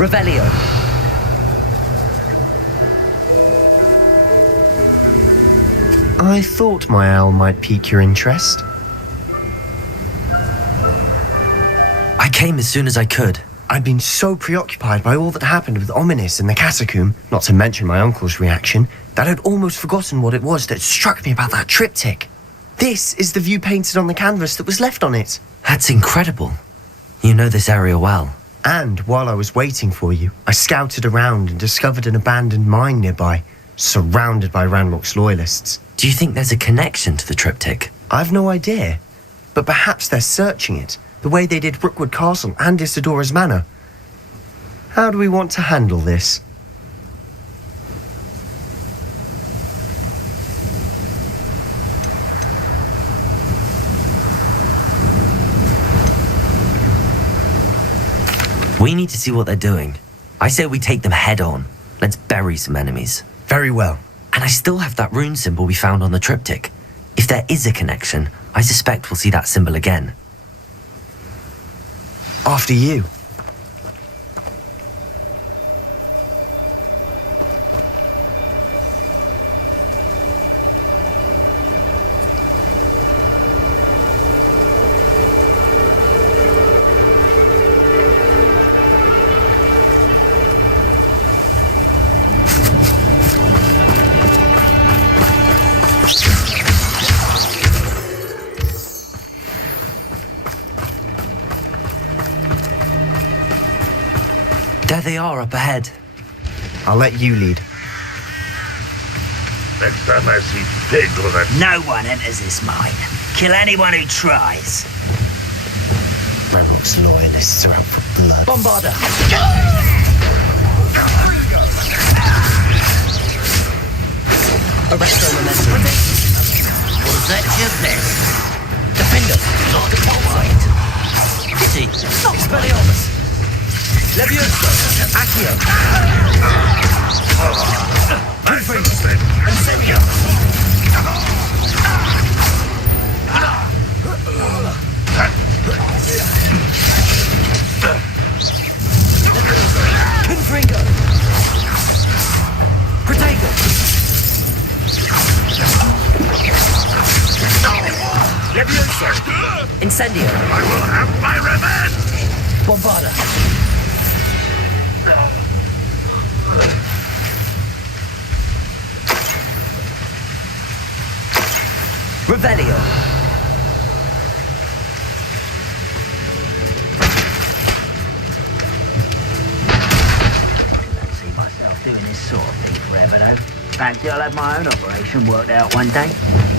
Revelio. I thought my owl might pique your interest. I came as soon as I could. I'd been so preoccupied by all that happened with Ominis in the catacomb, not to mention my uncle's reaction, that I'd almost forgotten what it was that struck me about that triptych. This is the view painted on the canvas that was left on it. That's incredible. You know this area well. And while I was waiting for you, I scouted around and discovered an abandoned mine nearby, surrounded by Ranrock's loyalists. Do you think there's a connection to the triptych? I've no idea, but perhaps they're searching it, the way they did Brookwood Castle and Isidora's Manor. How do we want to handle this? We need to see what they're doing. I say we take them head on. Let's bury some enemies. Very well. And I still have that rune symbol we found on the triptych. If there is a connection, I suspect we'll see that symbol again. After you. There they are up ahead. I'll let you lead. Next time I see pig or that... No one enters this mine. Kill anyone who tries. Ranrock's loyalists are out for blood. Bombarder! Arresto momentum. Was that your best? Defender! Not quite. Kitty! Not Spelliarmus! Levioso! Accio! Incendio! Confringo! Protagonist! Levioso! Incendio! I will have my revenge! Bombarda! Revelio! Don't see myself doing this sort of thing forever, though. In fact, I'll have my own operation worked out one day.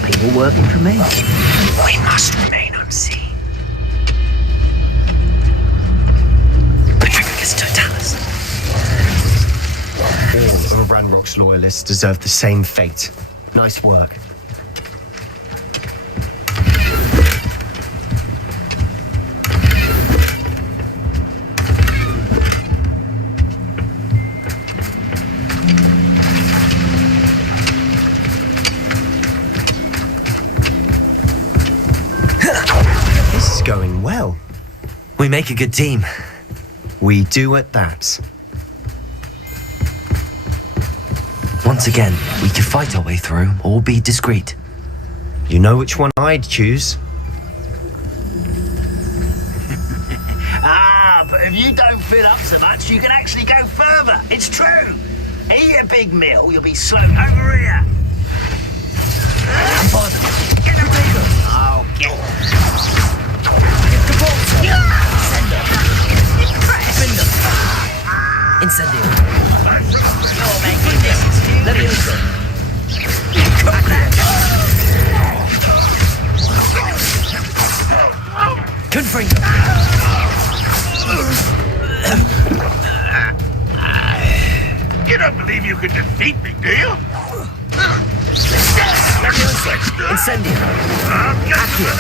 People working for me. We must remain unseen. Patricus Totalis. All of Ranrock's loyalists deserve the same fate. Nice work. This is going well. We make a good team. We do at that. Once again, we can fight our way through or be discreet. You know which one I'd choose. But if you don't fill up so much, you can actually go further. It's true. Eat a big meal, you'll be slow over here. Get away. Oh, get. Incendio. You're making this too. Levioso. Confringo. You don't believe you can defeat me, do you? Levioso. Incendio. Accio.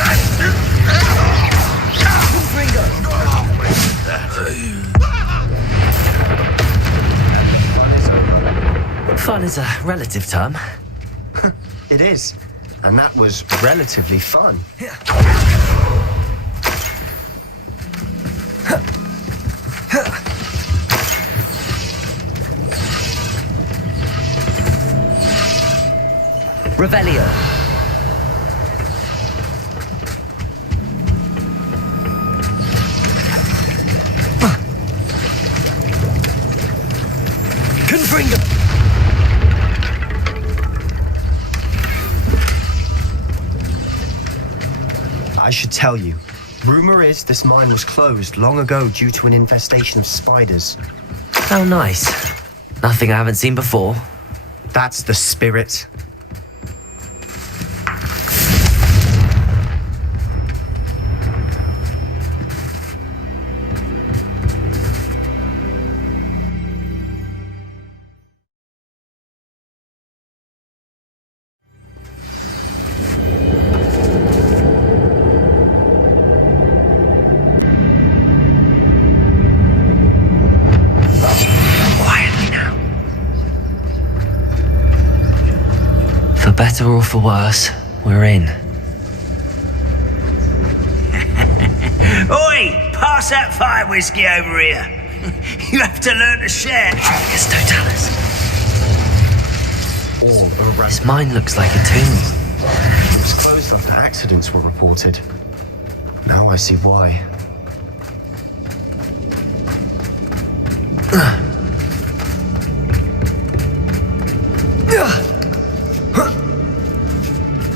Confringo. Fun is a relative term. It is. And that was relatively fun. Revelio. Confringo. I should tell you. Rumor is this mine was closed long ago due to an infestation of spiders. How nice. Nothing I haven't seen before. That's the spirit. For better or for worse, we're in. Oi! Pass that fire whiskey over here. You have to learn to share. It's Totalis. All around. This mine looks like a tomb. It was closed after accidents were reported. Now I see why.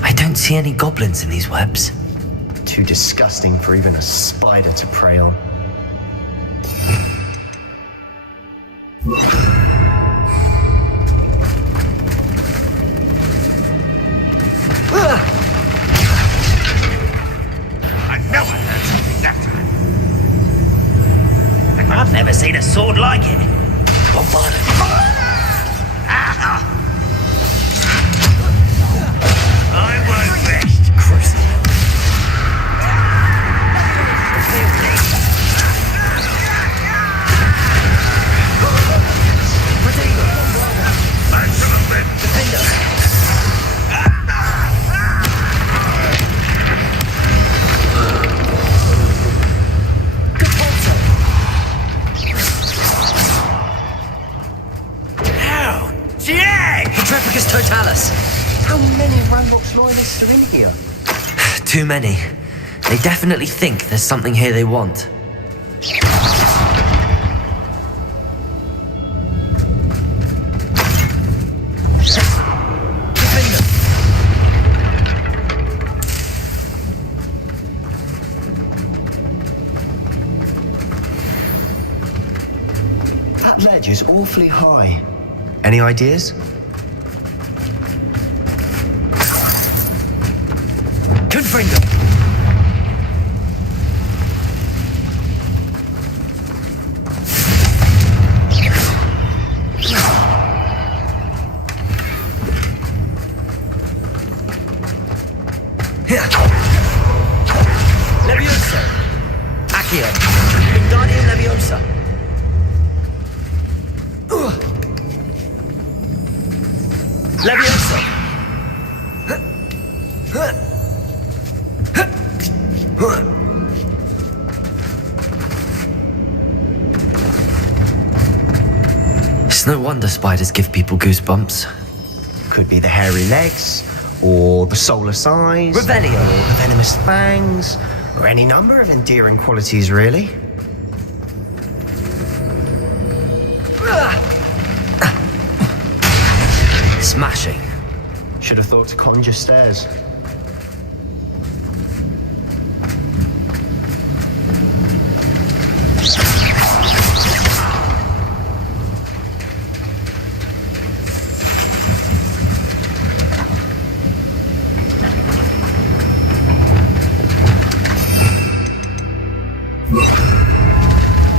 I don't see any goblins in these webs. Too disgusting for even a spider to prey on. I know I heard something that time. I've never seen a sword like it. Bombarded. I won't rest. I should have been. Ow! Jag! Petrificus Totalis. How many Rambox loyalists are in here? Too many. They definitely think there's something here they want. That ledge is awfully high. Any ideas? Confringo. Leviosa. Accio. Wingardium Leviosa. Leviosa. It's no wonder spiders give people goosebumps. Could be the hairy legs, or the solar size, Revelio. or the venomous fangs, or any number of endearing qualities, really. Smashing. Should have thought to conjure stairs.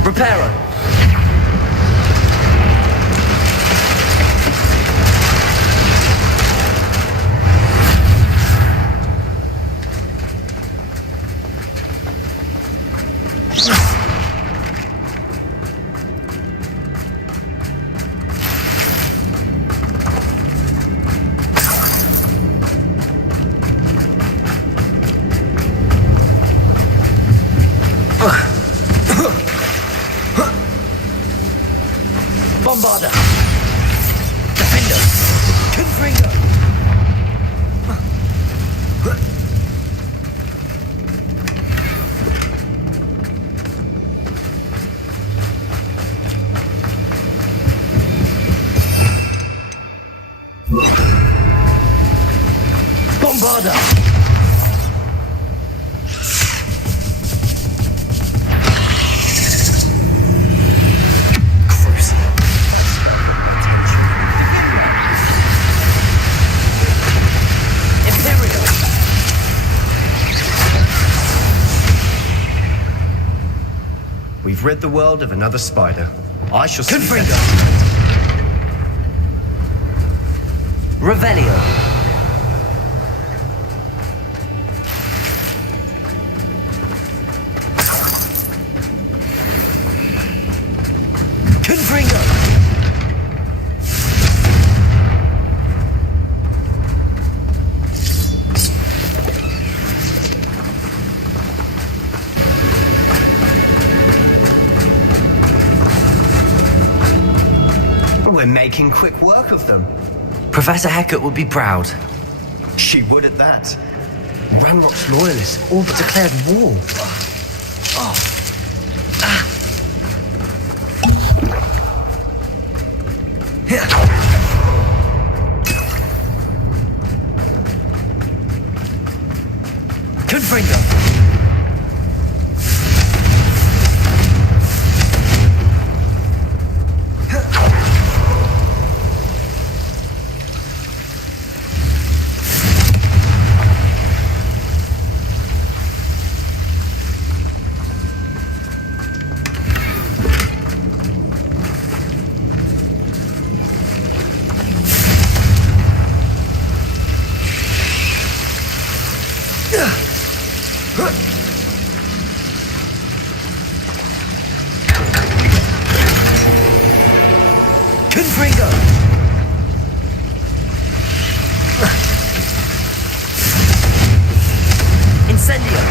Reparo. Bombarda. Defender. Confringo. Bombarda! We've rid the world of another spider. I shall see. Confringo! Revelio! Confringo! We're making quick work of them. Professor Hecat would be proud. She would at that. Ranrock's loyalists all but declared war. Confringo! Confringo! Incendio!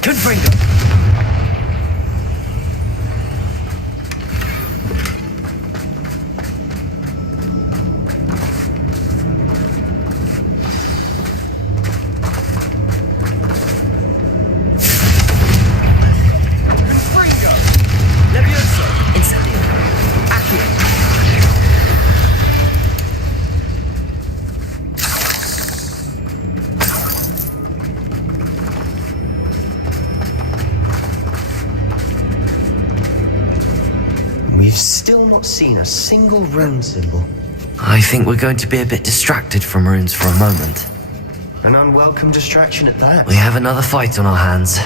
Confringo! We've still not seen a single rune symbol. I think we're going to be a bit distracted from runes for a moment. An unwelcome distraction at that. We have another fight on our hands.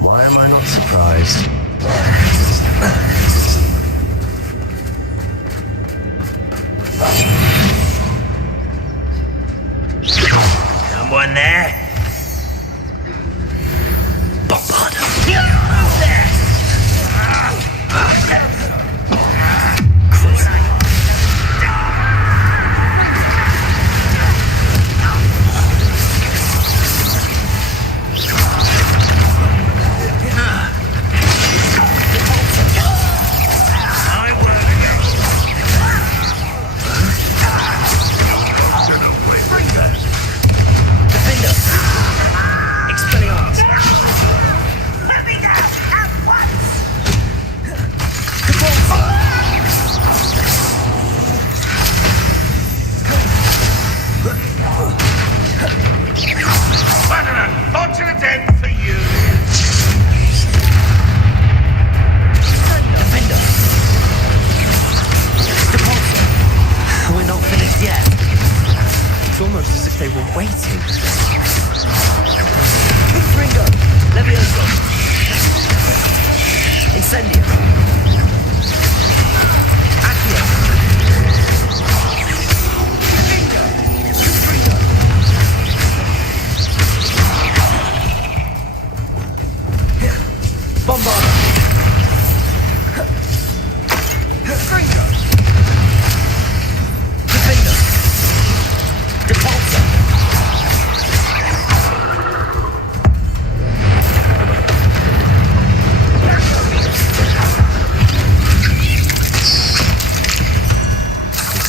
Why am I not surprised? Someone there? Bombarda!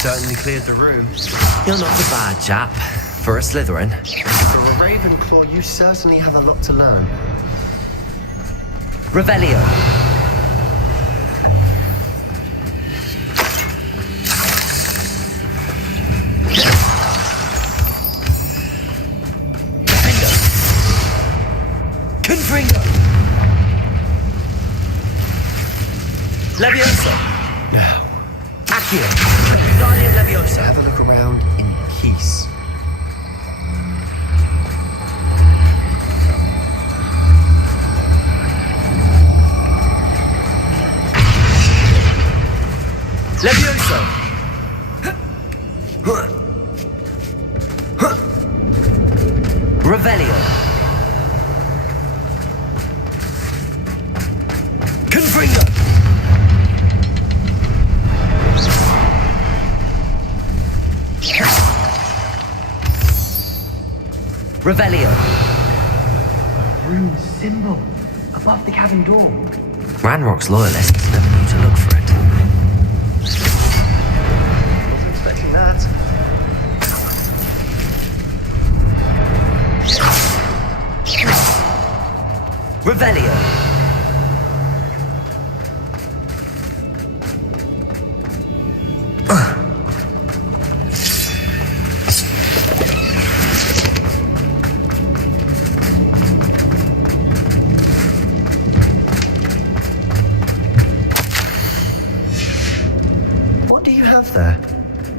Certainly cleared the room. You're not a bad chap. For a Slytherin. For a Ravenclaw, you certainly have a lot to learn. Revelio. Confringo! Leviosa! Now, Accio! Guardian Leviosa! have a look around in peace. Leviosa! Revelio! Confringo! Revelio! Rune symbol above the cabin door. Ranrock's loyalists never knew to look for it. Wasn't expecting that. Revelio! What do you have there?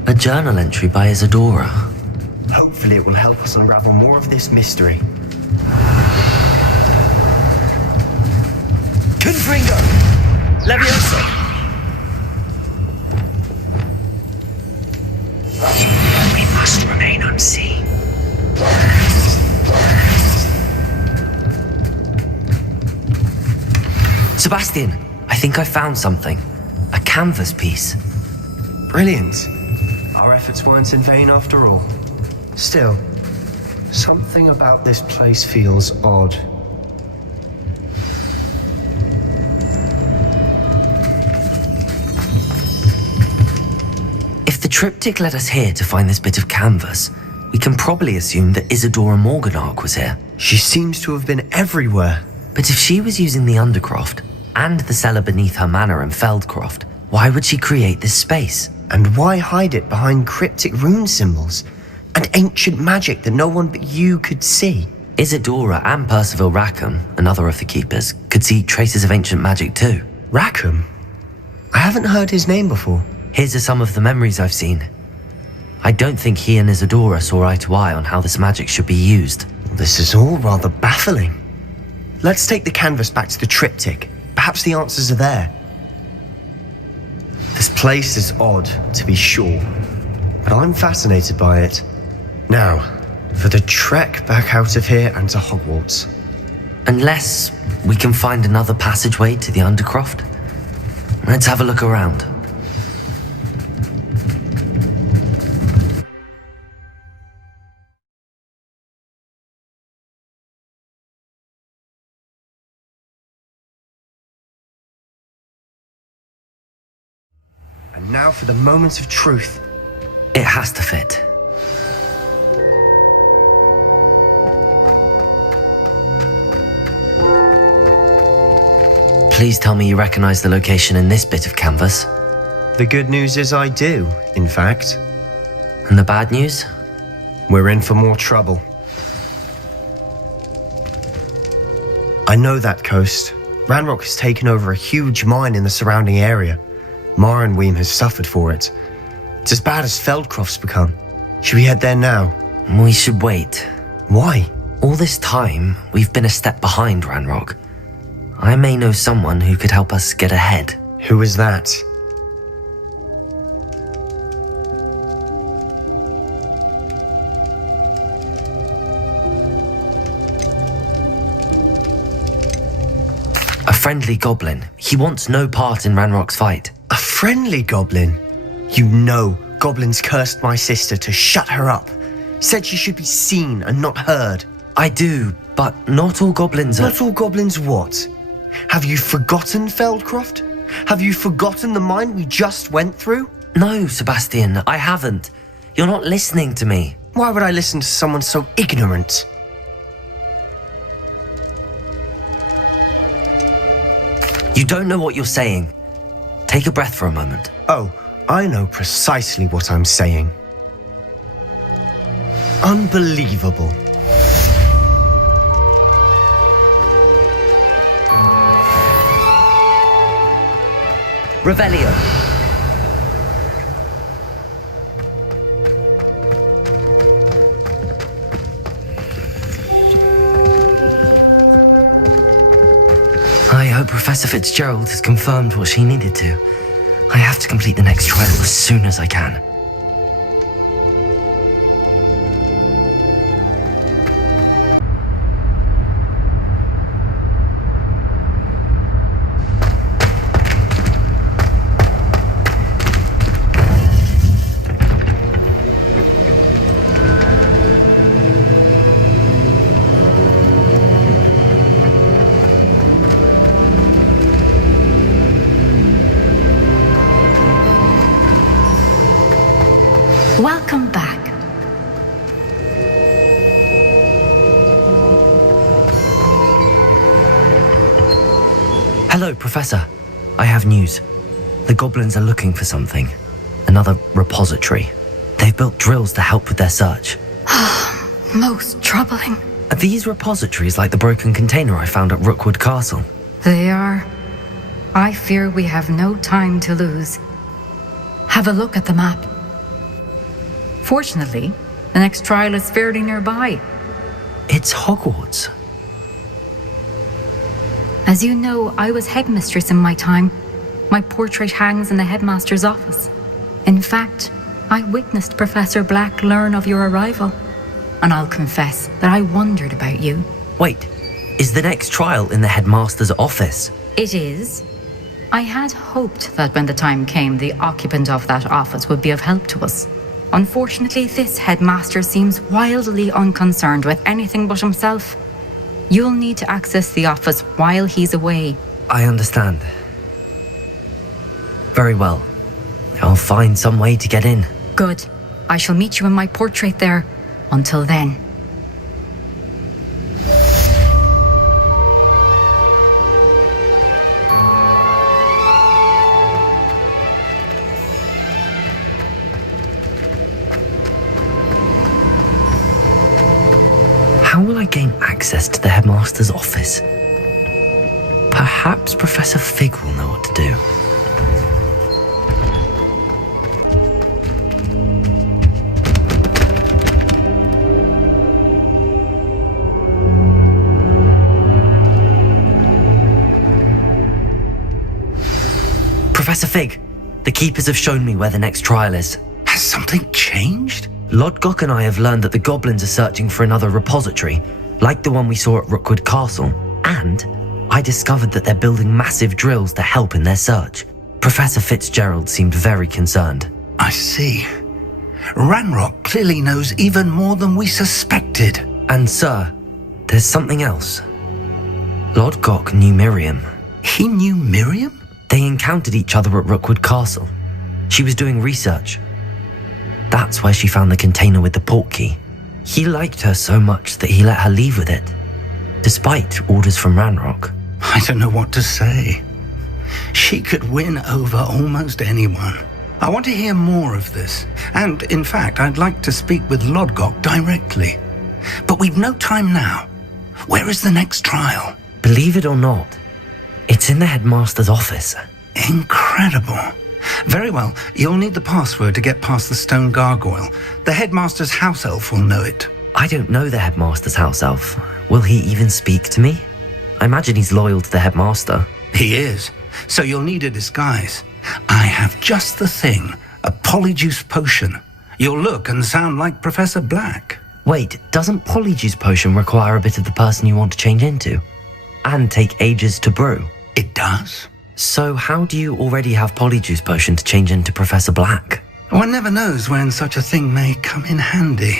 A journal entry by Isadora. Hopefully it will help us unravel more of this mystery. Confringo! Leviosa! We must remain unseen. Sebastian, I think I found something. A canvas piece. Brilliant. Our efforts weren't in vain after all. Still, something about this place feels odd. If the triptych led us here to find this bit of canvas, we can probably assume that Isadora Morganark was here. She seems to have been everywhere. But if she was using the Undercroft and the cellar beneath her manor in Feldcroft, why would she create this space? And why hide it behind cryptic rune symbols and ancient magic that no one but you could see? Isadora and Percival Rackham, another of the keepers, could see traces of ancient magic too. Rackham? I haven't heard his name before. Here's some of the memories I've seen. I don't think he and Isadora saw eye to eye on how this magic should be used. This is all rather baffling. Let's take the canvas back to the triptych. Perhaps the answers are there. This place is odd, to be sure, but I'm fascinated by it. Now, for the trek back out of here and to Hogwarts. Unless we can find another passageway to the Undercroft. Let's have a look around. And now for the moment of truth. It has to fit. Please tell me you recognize the location in this bit of canvas. The good news is I do, in fact. And the bad news? We're in for more trouble. I know that coast. Ranrock has taken over a huge mine in the surrounding area. Mornweem has suffered for it. It's as bad as Feldcroft's become. Should we head there now? We should wait. Why? All this time, we've been a step behind Ranrock. I may know someone who could help us get ahead. Who is that? A friendly goblin. He wants no part in Ranrock's fight. A friendly goblin? You know goblins cursed my sister to shut her up. Said she should be seen and not heard. I do, but not all goblins are... Not all goblins what? Have you forgotten Feldcroft? Have you forgotten the mine we just went through? No, Sebastian, I haven't. You're not listening to me. Why would I listen to someone so ignorant? You don't know what you're saying. Take a breath for a moment. Oh, I know precisely what I'm saying. Unbelievable. Revelio. I hope Professor Fitzgerald has confirmed what she needed to. I have to complete the next trial as soon as I can. Welcome back. Hello, Professor. I have news. The goblins are looking for something. Another repository. They've built drills to help with their search. Most troubling. Are these repositories like the broken container I found at Rookwood Castle? They are. I fear we have no time to lose. Have a look at the map. Fortunately, the next trial is fairly nearby. It's Hogwarts. As you know, I was headmistress in my time. My portrait hangs in the headmaster's office. In fact, I witnessed Professor Black learn of your arrival. And I'll confess that I wondered about you. Wait, is the next trial in the headmaster's office? It is. I had hoped that when the time came, the occupant of that office would be of help to us. Unfortunately, this headmaster seems wildly unconcerned with anything but himself. You'll need to access the office while he's away. I understand. Very well. I'll find some way to get in. Good. I shall meet you in my portrait there. Until then. How will I gain access to the headmaster's office? Perhaps Professor Fig will know what to do. Professor Fig, the keepers have shown me where the next trial is. Has something changed? Lodgok and I have learned that the goblins are searching for another repository, like the one we saw at Rookwood Castle, and I discovered that they're building massive drills to help in their search. Professor Fitzgerald seemed very concerned. I see. Ranrock clearly knows even more than we suspected. And sir, there's something else. Lodgok knew Miriam. He knew Miriam? They encountered each other at Rookwood Castle. She was doing research. That's where she found the container with the portkey. He liked her so much that he let her leave with it, despite orders from Ranrock. I don't know what to say. She could win over almost anyone. I want to hear more of this. And, in fact, I'd like to speak with Lodgok directly. But we've no time now. Where is the next trial? Believe it or not, it's in the headmaster's office. Incredible. Very well. You'll need the password to get past the stone gargoyle. The headmaster's house elf will know it. I don't know the headmaster's house elf. Will he even speak to me? I imagine he's loyal to the headmaster. He is. So you'll need a disguise. I have just the thing. A polyjuice potion. You'll look and sound like Professor Black. Wait, doesn't Polyjuice Potion require a bit of the person you want to change into? And take ages to brew? It does. So how do you already have Polyjuice Potion to change into Professor Black? One never knows when such a thing may come in handy.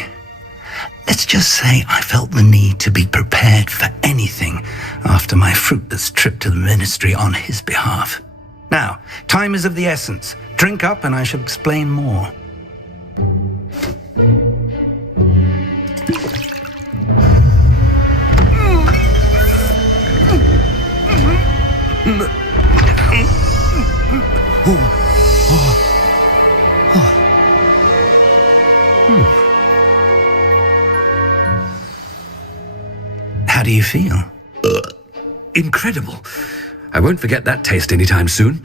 Let's just say I felt the need to be prepared for anything after my fruitless trip to the ministry on his behalf. Now, time is of the essence. Drink up and I shall explain more. How do you feel? Incredible. I won't forget that taste anytime soon.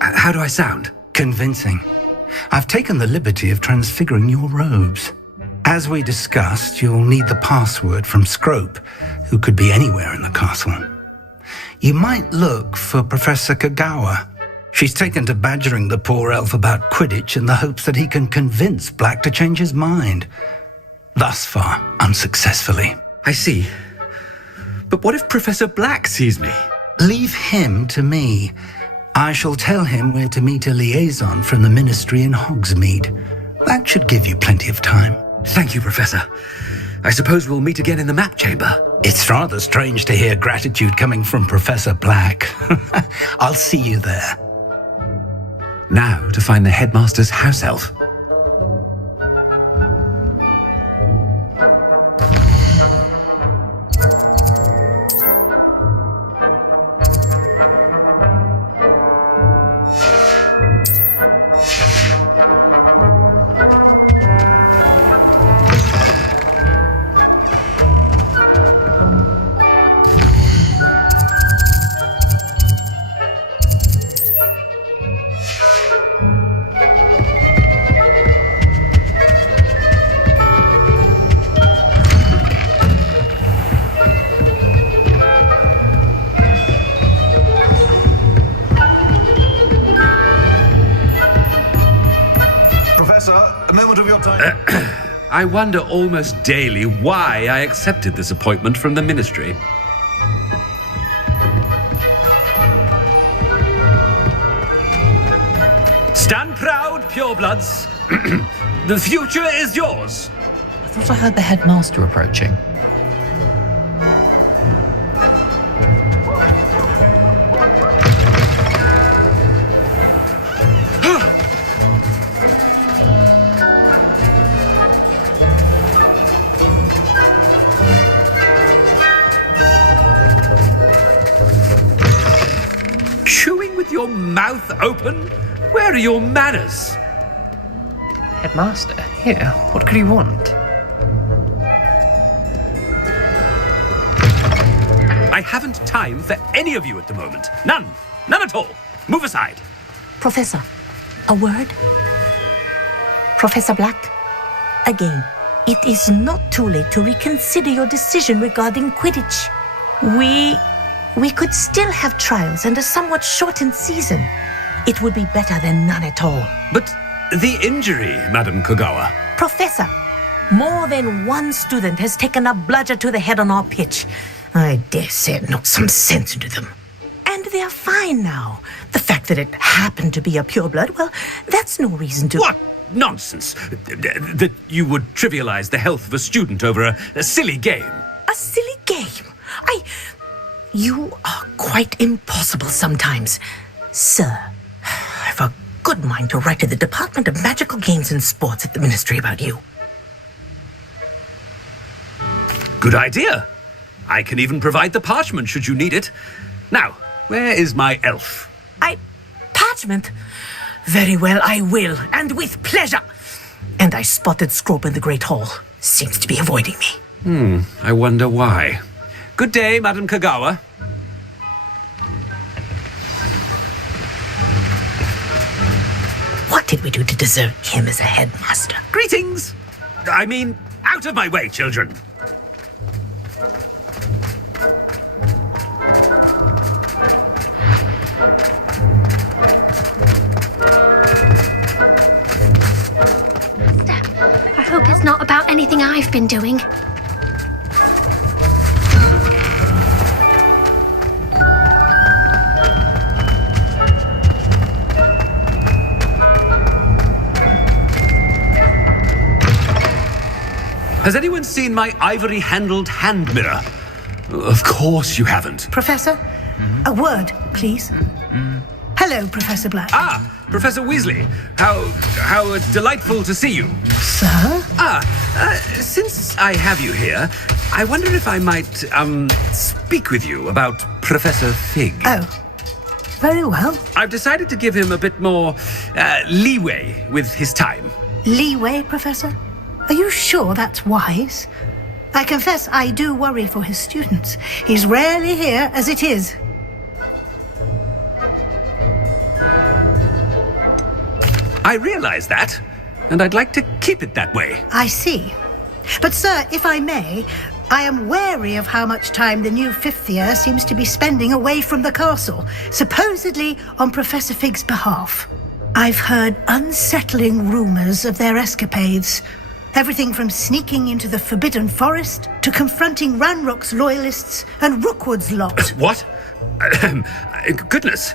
How do I sound? Convincing. I've taken the liberty of transfiguring your robes. As we discussed, you'll need the password from Scrope, who could be anywhere in the castle. You might look for Professor Kagawa. She's taken to badgering the poor elf about Quidditch in the hopes that he can convince Black to change his mind. Thus far, unsuccessfully. I see. But what if Professor Black sees me? Leave him to me. I shall tell him where to meet a liaison from the Ministry in Hogsmeade. That should give you plenty of time. Thank you, Professor. I suppose we'll meet again in the map chamber. It's rather strange to hear gratitude coming from Professor Black. I'll see you there. Now to find the headmaster's house elf. I wonder almost daily why I accepted this appointment from the Ministry. Stand proud, purebloods. The future is yours. I thought I heard the headmaster approaching. Chewing with your mouth open? Where are your manners? Headmaster, here, what could he want? I haven't time for any of you at the moment. None. None at all. Move aside. Professor, a word? Professor Black, again, it is not too late to reconsider your decision regarding Quidditch. We could still have trials and a somewhat shortened season. It would be better than none at all. But the injury, Madam Kagawa. Professor, more than one student has taken a bludger to the head on our pitch. I dare say it knocked some sense into them. And they're fine now. The fact that it happened to be a pureblood, well, that's no reason to... What nonsense! That you would trivialize the health of a student over a silly game. A silly game? You are quite impossible sometimes. Sir, I've a good mind to write to the Department of Magical Games and Sports at the Ministry about you. Good idea. I can even provide the parchment should you need it. Now, where is my elf? Parchment? Very well, I will, and with pleasure. And I spotted Scrope in the Great Hall. Seems to be avoiding me. I wonder why. Good day, Madam Kagawa. What did we do to deserve him as a headmaster? Greetings! I mean, out of my way, children. I hope it's not about anything I've been doing. Has anyone seen my ivory-handled hand mirror? Of course you haven't. Professor, a word, please. Hello, Professor Black. Ah, Professor Weasley. How delightful to see you. Sir? Since I have you here, I wonder if I might, speak with you about Professor Fig. Oh, very well. I've decided to give him a bit more, leeway with his time. Leeway, Professor? Are you sure that's wise? I confess I do worry for his students. He's rarely here as it is. I realize that, and I'd like to keep it that way. I see. But, sir, if I may, I am wary of how much time the new fifth year seems to be spending away from the castle, supposedly on Professor Fig's behalf. I've heard unsettling rumors of their escapades. Everything from sneaking into the Forbidden Forest to confronting Ranrock's loyalists and Rookwood's lot. What? Goodness.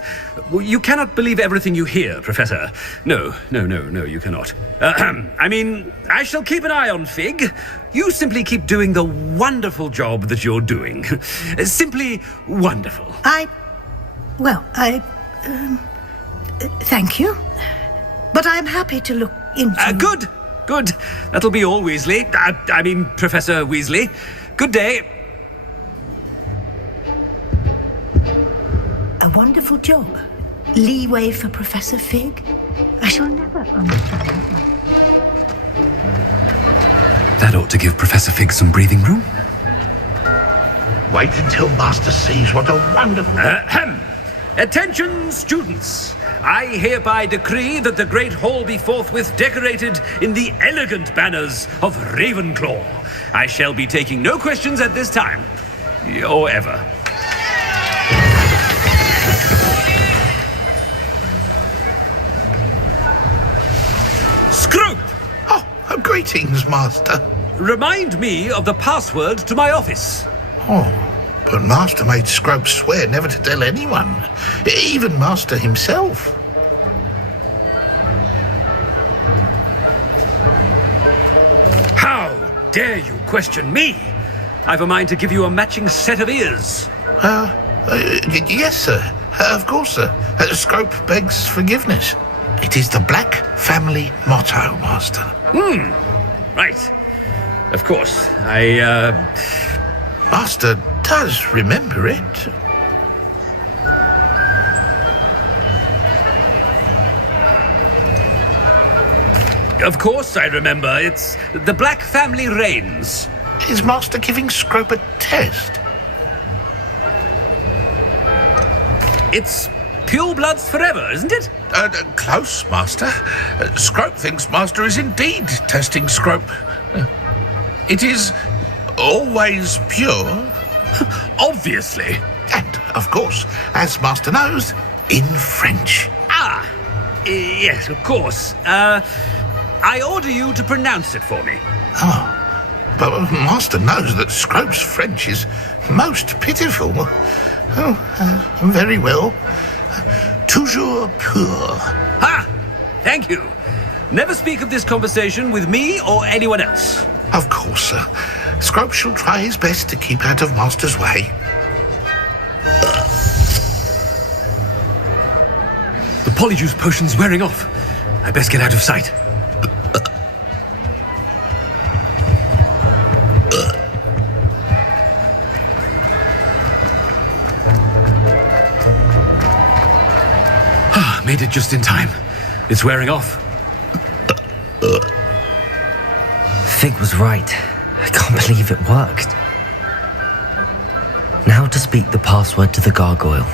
You cannot believe everything you hear, Professor. No, you cannot. I mean, I shall keep an eye on Fig. You simply keep doing the wonderful job that you're doing. Simply wonderful. Thank you. But I'm happy to look into... Good. That'll be all, Weasley. I mean, Professor Weasley. Good day. A wonderful job. Leeway for Professor Fig? I shall never understand. That ought to give Professor Fig some breathing room. Wait until Master sees what a wonderful... Attention, students! I hereby decree that the Great Hall be forthwith decorated in the elegant banners of Ravenclaw. I shall be taking no questions at this time. Or ever. Scrope! Oh, greetings, Master. Remind me of the password to my office. Oh, but Master made Scrope swear never to tell anyone, even Master himself. How dare you question me? I've a mind to give you a matching set of ears. Yes, sir. Of course, sir. Scrope begs forgiveness. It is the Black family motto, Master. Right. Of course. Master does remember it. Of course I remember. It's the Black family reigns. Is Master giving Scrope a test? It's purebloods forever, isn't it? Close, Master. Scrope thinks Master is indeed testing Scrope. It is always pure. Obviously. And, of course, as Master knows, in French. Yes, of course. I order you to pronounce it for me. Oh, but Master knows that Scrope's French is most pitiful. Oh, very well. Toujours pur. Ha! Thank you. Never speak of this conversation with me or anyone else. Of course, sir. Scrope shall try his best to keep out of Master's way. The Polyjuice potion's wearing off. I best get out of sight. Made it just in time. It's wearing off. Fig was right. I can't believe it worked. Now to speak the password to the gargoyle.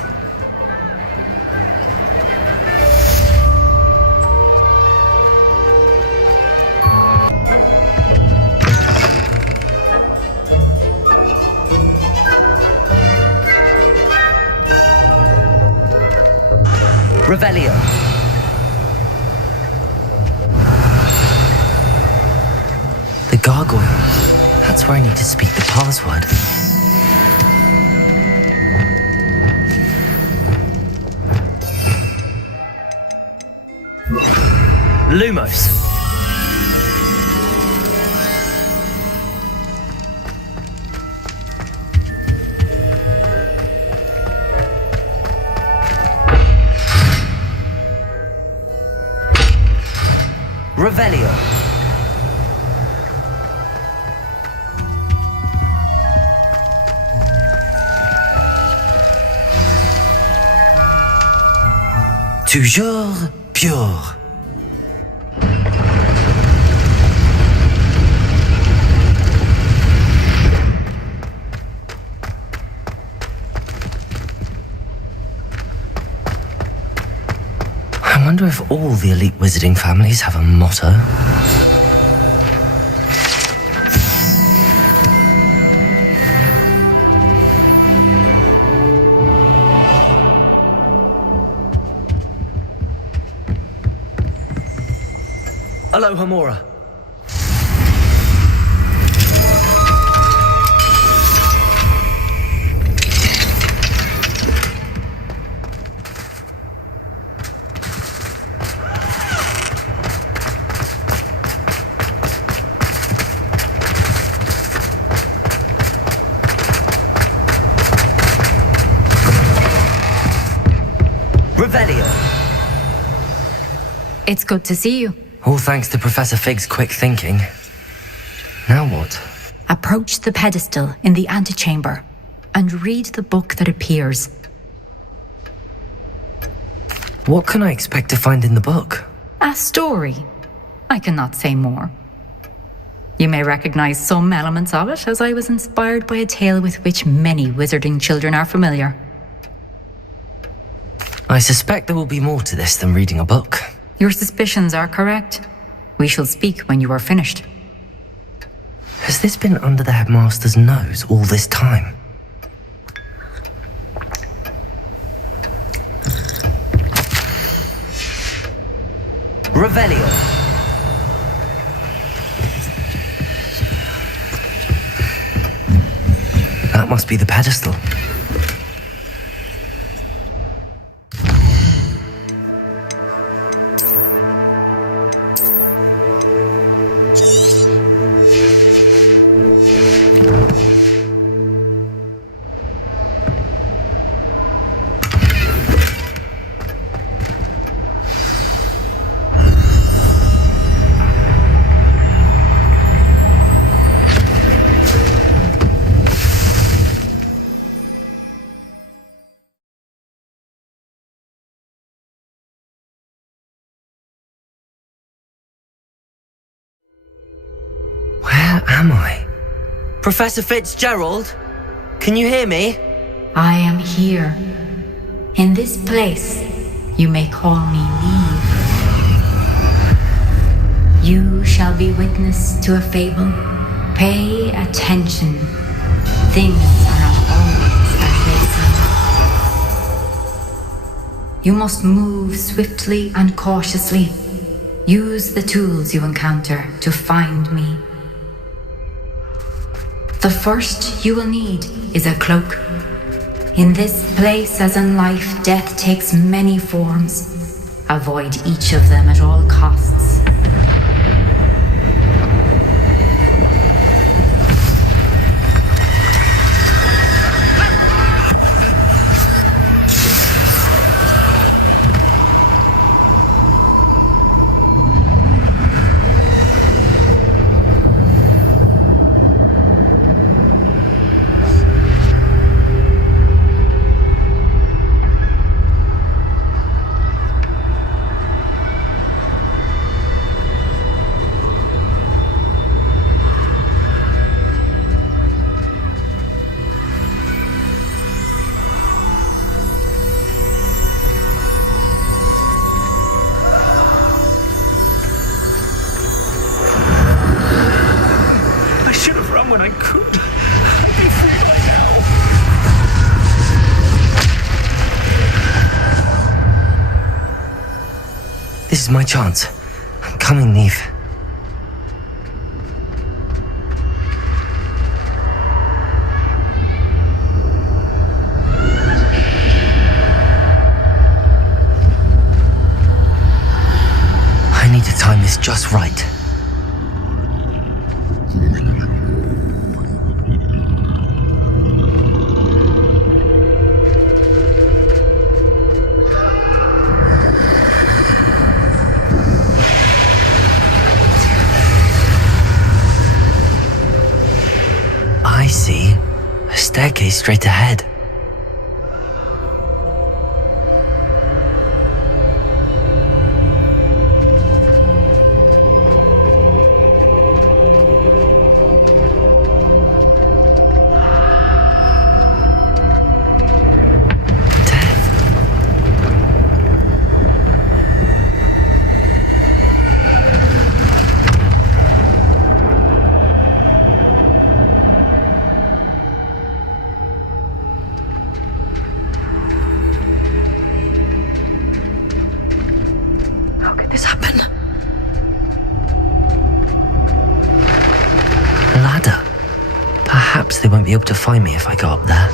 Revelio. The gargoyle. That's where I need to speak the password. Lumos. Revelio. Toujours pure. I wonder if all the elite wizarding families have a motto. Aloha, Mora. It's good to see you. All thanks to Professor Fig's quick thinking. Now what? Approach the pedestal in the antechamber and read the book that appears. What can I expect to find in the book? A story. I cannot say more. You may recognize some elements of it, as I was inspired by a tale with which many wizarding children are familiar. I suspect there will be more to this than reading a book. Your suspicions are correct. We shall speak when you are finished. Has this been under the headmaster's nose all this time? Revelio. That must be the pedestal. Where am I? Professor FITZGERALD? Can you hear me? I am here. In this place, you may call me Neve. You shall be witness to a fable. Pay attention. Things are not always as they seem. You must move swiftly and cautiously. Use the tools you encounter to find me. The first you will need is a cloak. In this place, as in life, death takes many forms. Avoid each of them at all costs. When I could. I'd be free by now. This is my chance. I'm coming, Neve. I need to time this just right. I see a staircase straight ahead. Perhaps they won't be able to find me if I go up there.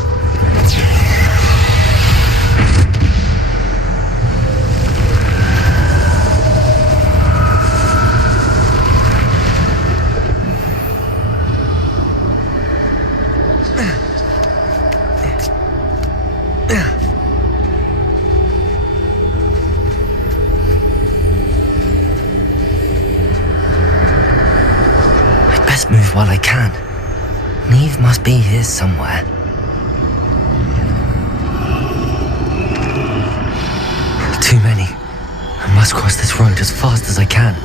Move while I can. Neve must be here somewhere. Too many. I must cross this road as fast as I can.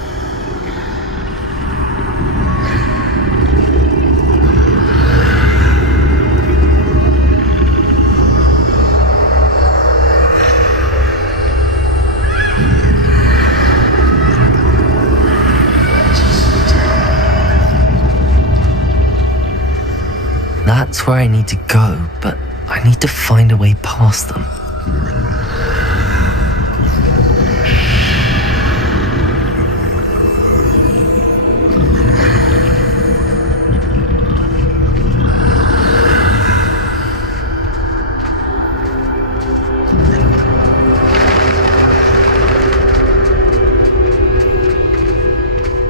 That's where I need to go, but I need to find a way past them.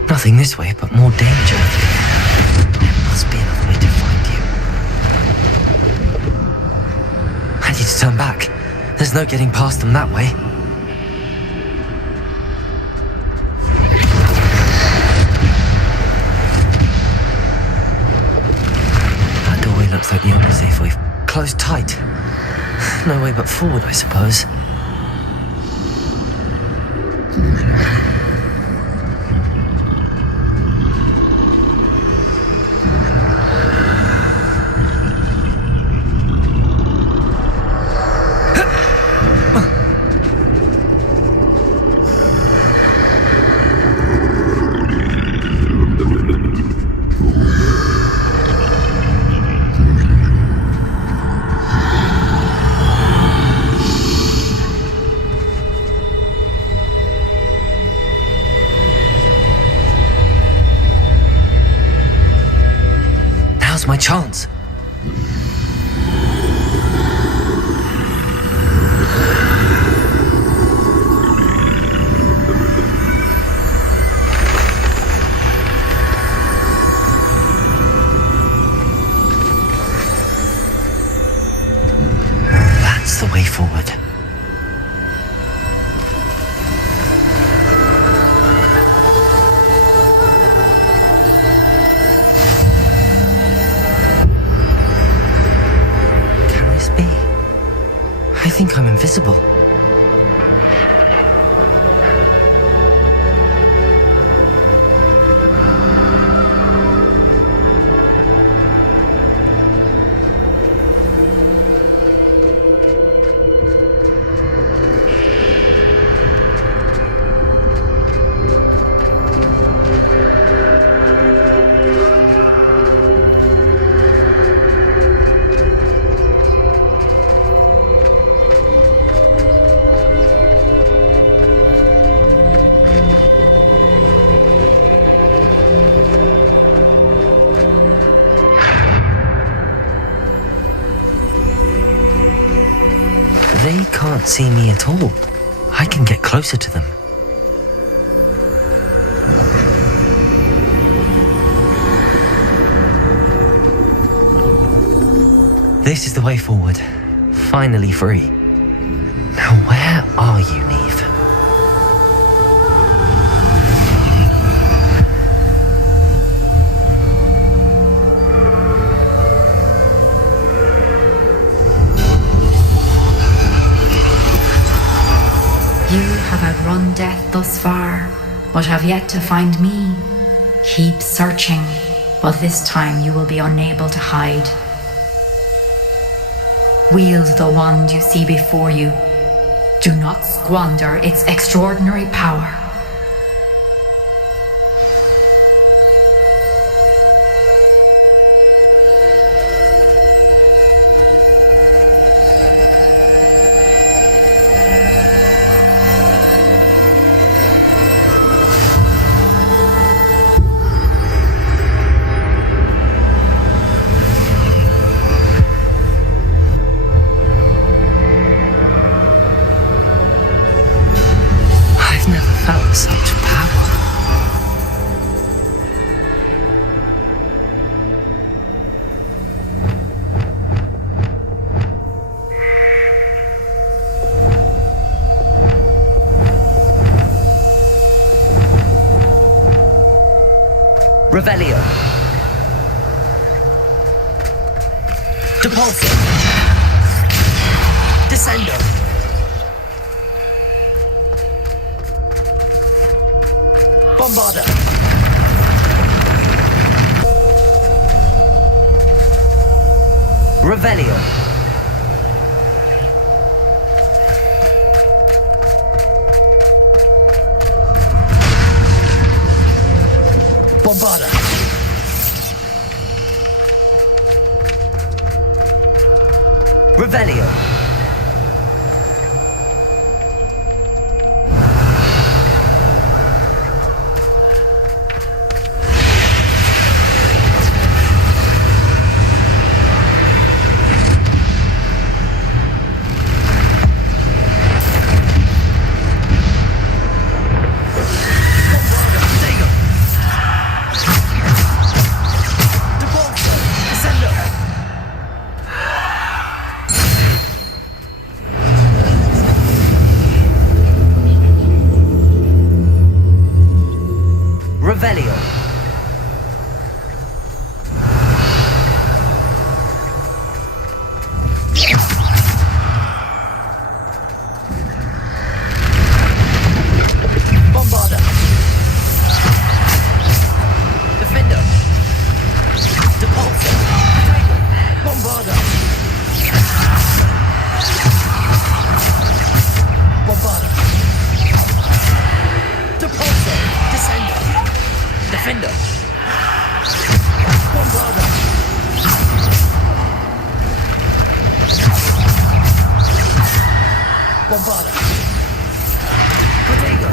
Nothing this way, but more danger. There must be another way to find you. I need to turn back. There's no getting past them that way. That doorway looks like the only safe way. Closed tight. No way but forward, I suppose. Now's my chance. That's the way forward. I think I'm invisible. They can't see me at all. I can get closer to them. This is the way forward. Finally free. Now where are you, Neve? You have outrun death thus far, but have yet to find me. Keep searching, but this time you will be unable to hide. Wield the wand you see before you. Do not squander its extraordinary power. Revelio. Depulso. Descendo. Bombarda. Revelio. Bombarda. Revelio. Revelio. Bombarda. Defender. Depulso. Bombarda. Bombarda. Depulso. Descender. Defender. Bombarda. Bombarda. Protego.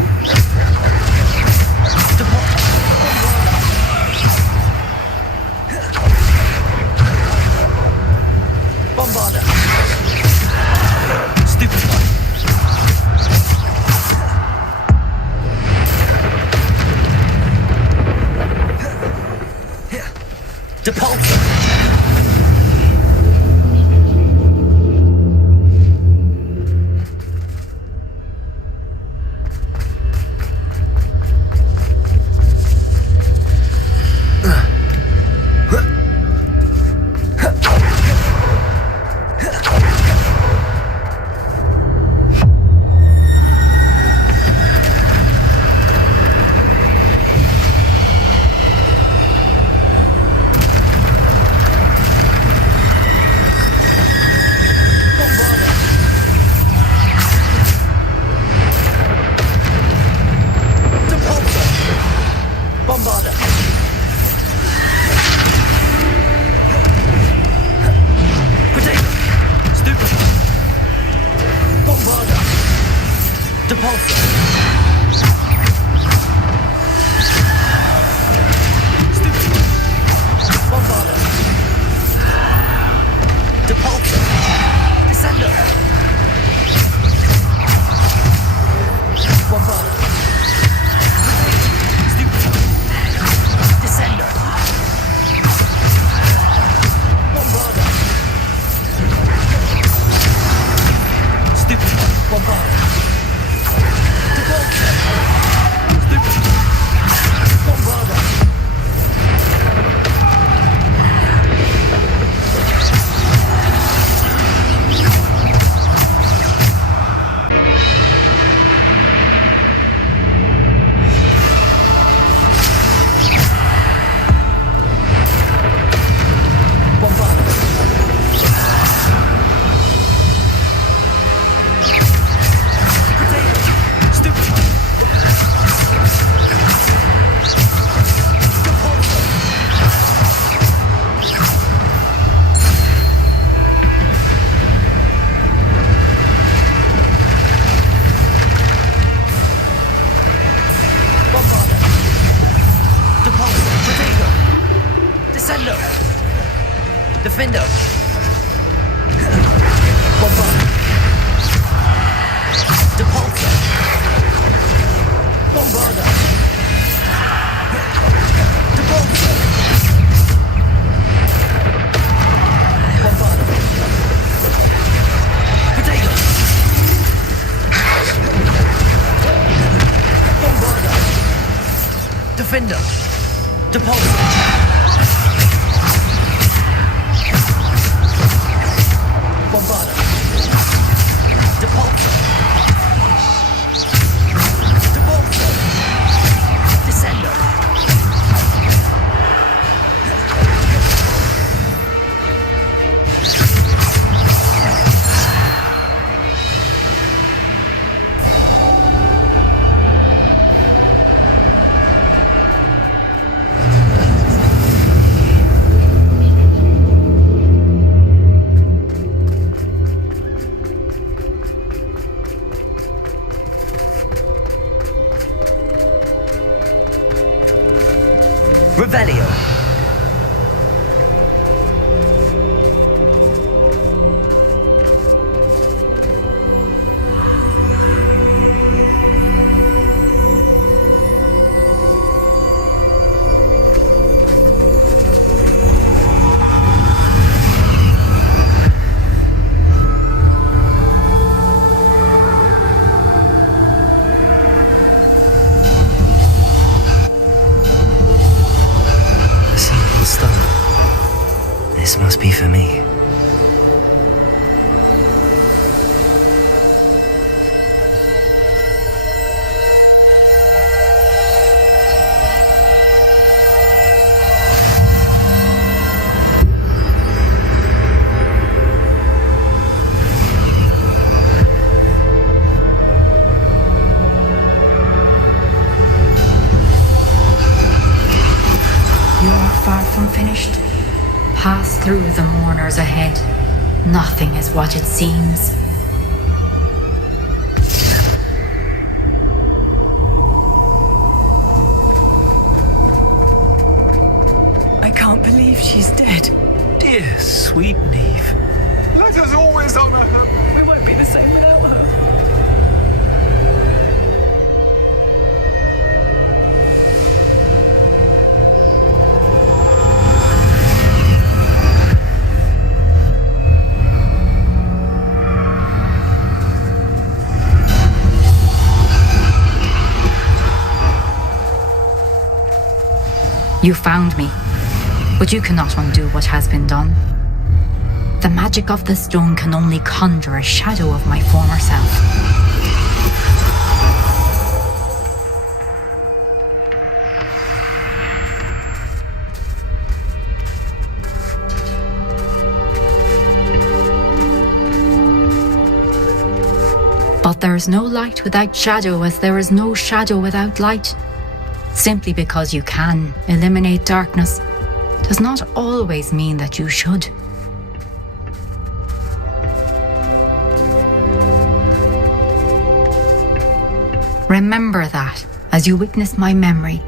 Bombarda. Bombarda. Stupefy. Depulso. Bombarda. Potato. Stupefy. Bombarda. Depulso. Stupefy. Bombarda. Depulso. Descendo. Bombarda. Descendo. Bombarda. Stupid. Bombarda. Depulso. Stupid. Bombarda. Descendo. Defendo. Bombarda. Depulso. Bombarda. Depulso. Bombarda. Potato. Bombarda. Defender. Depulsor! Bombarda! Depulsor! Depulsor! Descender! Revelio! This must be for me. You're far from finished. Pass through the mourners ahead. Nothing is what it seems. I can't believe she's dead. Dear sweet Neve. Let us always honor her. We won't be the same without her. You found me, but you cannot undo what has been done. The magic of the stone can only conjure a shadow of my former self. But there is no light without shadow, as there is no shadow without light. Simply because you can eliminate darkness does not always mean that you should. Remember that as you witness my memory.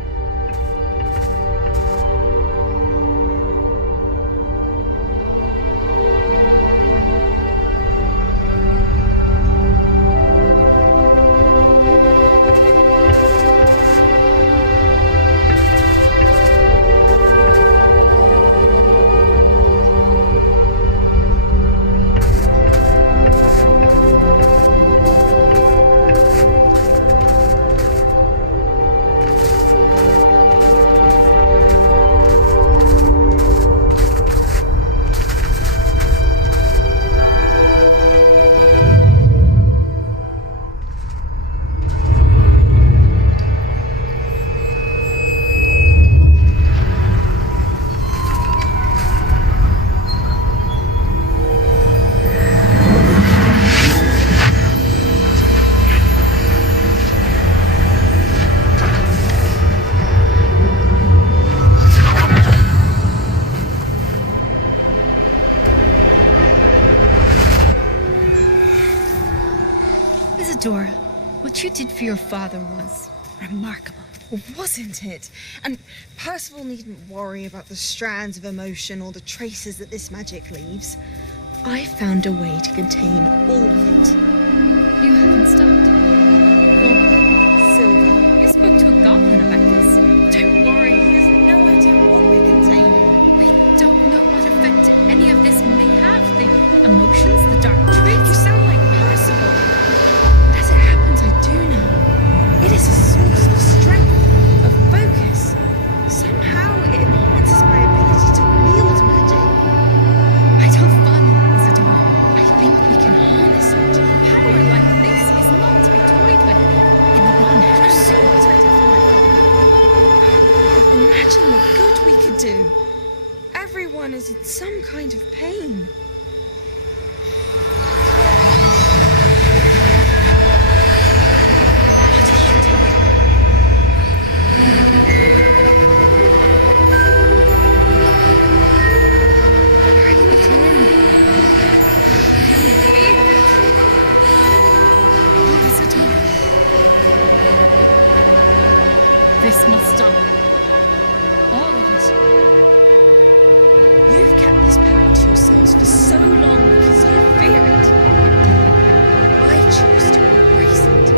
Isadora, what you did for your father was remarkable. Wasn't it? And Percival needn't worry about the strands of emotion or the traces that this magic leaves. I found a way to contain all of it. You haven't stopped. Goblin, Silver. You spoke to a goblin about this. Don't worry, he has no idea what we're containing. We don't know what effect any of this may have. The emotions, the dark traits. You sound like Percival. But as it happens, I do know. It is a source of strength, of focus. Somehow kind of pain. This must stop. All of it. You've kept this power to yourselves for so long because you fear it. I choose to embrace it.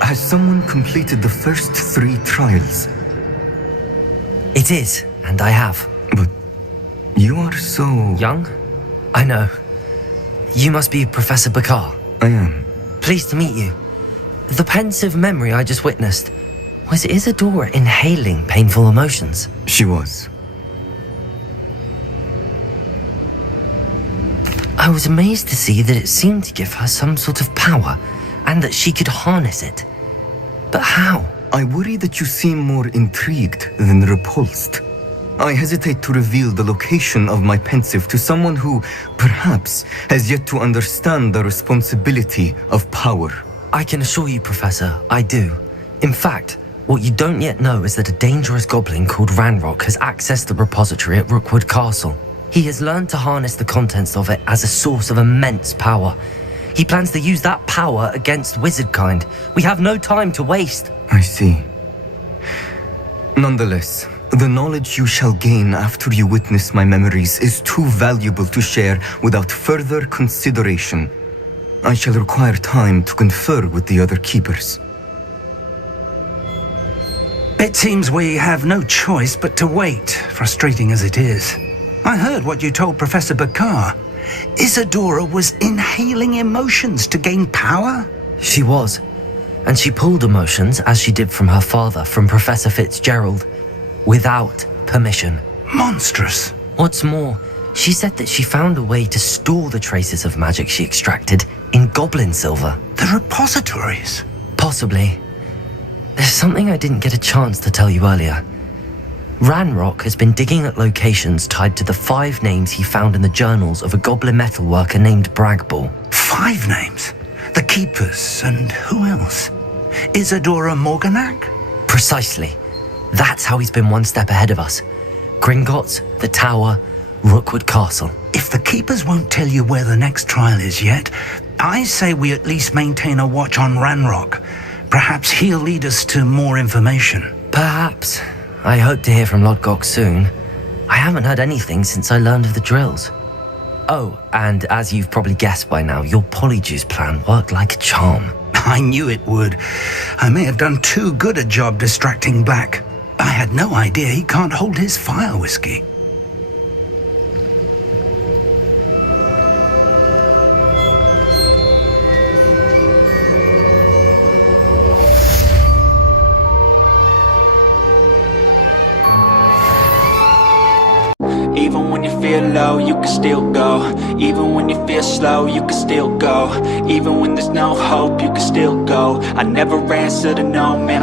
Has someone completed the first 3 trials? It is, and I have. But you are so... young? I know. You must be Professor Bakar. I am. Pleased to meet you. The pensive memory I just witnessed, was Isadora inhaling painful emotions? She was. I was amazed to see that it seemed to give her some sort of power, and that she could harness it. But how? I worry that you seem more intrigued than repulsed. I hesitate to reveal the location of my pensive to someone who, perhaps, has yet to understand the responsibility of power. I can assure you, Professor, I do. In fact, what you don't yet know is that a dangerous goblin called Ranrock has accessed the repository at Rookwood Castle. He has learned to harness the contents of it as a source of immense power. He plans to use that power against wizardkind. We have no time to waste. I see. Nonetheless, the knowledge you shall gain after you witness my memories is too valuable to share without further consideration. I shall require time to confer with the other keepers. It seems we have no choice but to wait, frustrating as it is. I heard what you told Professor Bakar. Isadora was inhaling emotions to gain power? She was. And she pulled emotions, as she did from her father, from Professor FITZGERALD, without permission. Monstrous. What's more, she said that she found a way to store the traces of magic she extracted in goblin silver. The repositories? Possibly. There's something I didn't get a chance to tell you earlier. Ranrock has been digging at locations tied to the 5 names he found in the journals of a goblin metalworker named Bragball. 5 names? The Keepers, and who else? Isadora Morganac? Precisely. That's how he's been one step ahead of us. Gringotts, the Tower, Rookwood Castle. If the Keepers won't tell you where the next trial is yet, I say we at least maintain a watch on Ranrock. Perhaps he'll lead us to more information. Perhaps. I hope to hear from Lodgok soon. I haven't heard anything since I learned of the drills. Oh, and as you've probably guessed by now, your Polyjuice plan worked like a charm. I knew it would. I may have done too good a job distracting Black. I had no idea he can't hold his fire whiskey. Even when you feel low, you can still go. Even when you feel slow, you can still go. Even when there's no hope, you can still go. I never answer to no, man,